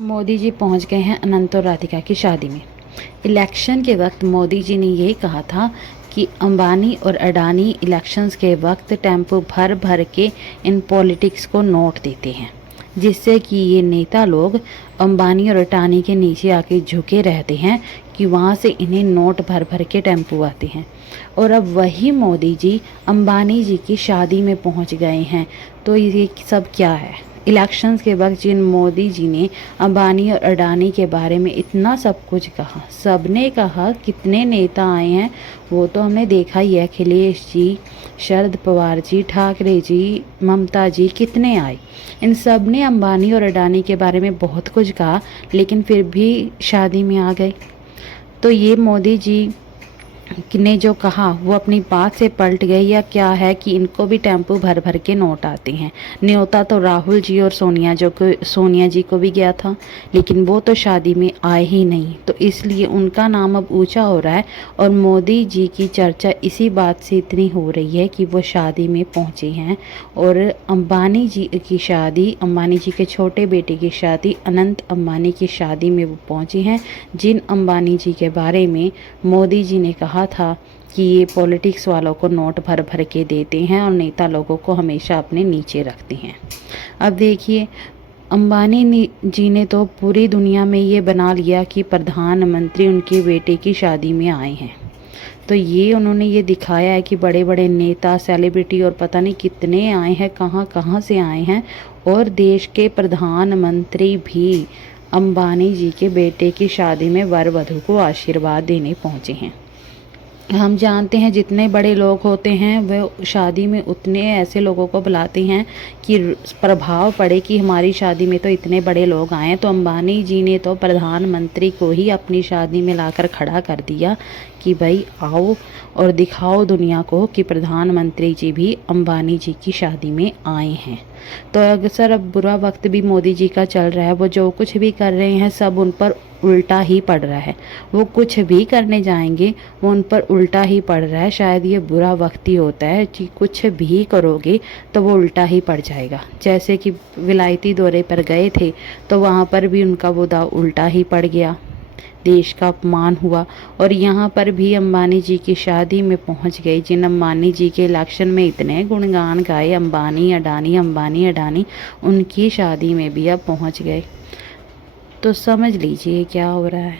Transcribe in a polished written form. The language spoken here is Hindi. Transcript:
मोदी जी पहुंच गए हैं अनंत और राधिका की शादी में। इलेक्शन के वक्त मोदी जी ने यही कहा था कि अंबानी और अडानी इलेक्शंस के वक्त टेम्पो भर भर के इन पॉलिटिक्स को नोट देते हैं, जिससे कि ये नेता लोग अंबानी और अडानी के नीचे आके झुके रहते हैं कि वहाँ से इन्हें नोट भर भर के टेम्पो आते हैं। और अब वही मोदी जी अंबानी जी की शादी में पहुँच गए हैं। तो ये सब क्या है? इलेक्शंस के वक्त जिन मोदी जी ने अंबानी और अडानी के बारे में इतना सब कुछ कहा, सबने कहा, कितने नेता आए हैं वो तो हमने देखा ही है। अखिलेश जी, शरद पवार जी, ठाकरे जी, ममता जी, कितने आए। इन सब ने अंबानी और अडानी के बारे में बहुत कुछ कहा, लेकिन फिर भी शादी में आ गए। तो ये मोदी जी ने जो कहा वो अपनी बात से पलट गई या क्या है कि इनको भी टेम्पो भर भर के नोट आते हैं। न्योता तो राहुल जी और सोनिया जी को भी गया था, लेकिन वो तो शादी में आए ही नहीं, तो इसलिए उनका नाम अब ऊंचा हो रहा है। और मोदी जी की चर्चा इसी बात से इतनी हो रही है कि वो शादी में पहुंचे हैं। और अंबानी जी की शादी, अंबानी जी के छोटे बेटे की शादी, अनंत अंबानी की शादी में वो पहुंचे हैं, जिन अंबानी जी के बारे में मोदी जी ने कहा था कि ये पॉलिटिक्स वालों को नोट भर भर के देते हैं और नेता लोगों को हमेशा अपने नीचे रखते हैं। अब देखिए, अंबानी जी ने तो पूरी दुनिया में ये बना लिया कि प्रधानमंत्री उनके बेटे की शादी में आए हैं। तो ये उन्होंने ये दिखाया है कि बड़े बड़े नेता, सेलिब्रिटी और पता नहीं कितने आए हैं, कहाँ कहाँ से आए हैं। और देश के प्रधानमंत्री भी अंबानी जी के बेटे की शादी में वर वधू को आशीर्वाद देने पहुँचे हैं। हम जानते हैं जितने बड़े लोग होते हैं वे शादी में उतने ऐसे लोगों को बुलाते हैं कि प्रभाव पड़े कि हमारी शादी में तो इतने बड़े लोग आए हैं। तो अंबानी जी ने तो प्रधानमंत्री को ही अपनी शादी में लाकर खड़ा कर दिया कि भाई आओ और दिखाओ दुनिया को कि प्रधानमंत्री जी भी अंबानी जी की शादी में आए हैं। तो अक्सर अब बुरा वक्त भी मोदी जी का चल रहा है, वो जो कुछ भी कर रहे हैं सब उन पर उल्टा ही पड़ रहा है। वो कुछ भी करने जाएंगे वो उन पर उल्टा ही पड़ रहा है। शायद ये बुरा वक्त ही होता है कि कुछ भी करोगे तो वो उल्टा ही पड़ जाएगा। जैसे कि विलायती दौरे पर गए थे तो वहाँ पर भी उनका वो दाव उल्टा ही पड़ गया, देश का अपमान हुआ। और यहाँ पर भी अंबानी जी की शादी में पहुँच गए, जिन अंबानी जी के इलेक्शन में इतने गुणगान गाए, अंबानी अडानी, उनकी शादी में भी अब पहुँच गए। तो समझ लीजिए क्या हो रहा है।